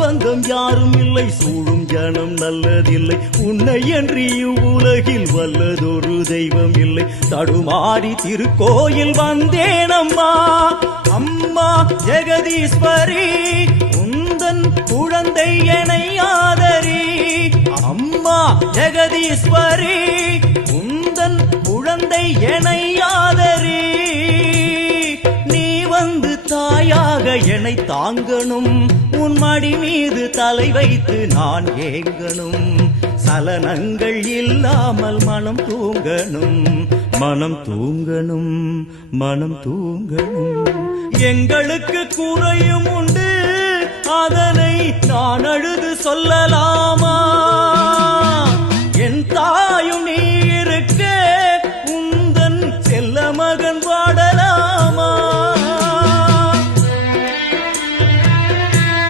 பந்தம் யாரும் இல்லை, சூழும் ஜனம் நல்லதில்லை, உன்னை என்று இவ்வுலகில் வல்லதொரு தெய்வம் இல்லை. தடுமாறி திருக்கோயில் வந்தேனம்மா, அம்மா ஜெகதீஸ்வரி, உந்தன் குழந்தை எனை ஆதரி. அம்மா ஜெகதீஸ்வரி, உந்தன் குழந்தை எனை ஆதரி. நீ வந்து தாயாக என்னை தாங்கணும், உன் மடி மீது தலை வைத்து நான் ஏங்கணும். சலனங்கள் இல்லாமல் மனம் தூங்கணும், மனம் தூங்கணும், மனம் தூங்கணும். எங்களுக்கு குறையும் உண்டு, அதனை நான் அழுது சொல்லலாம்.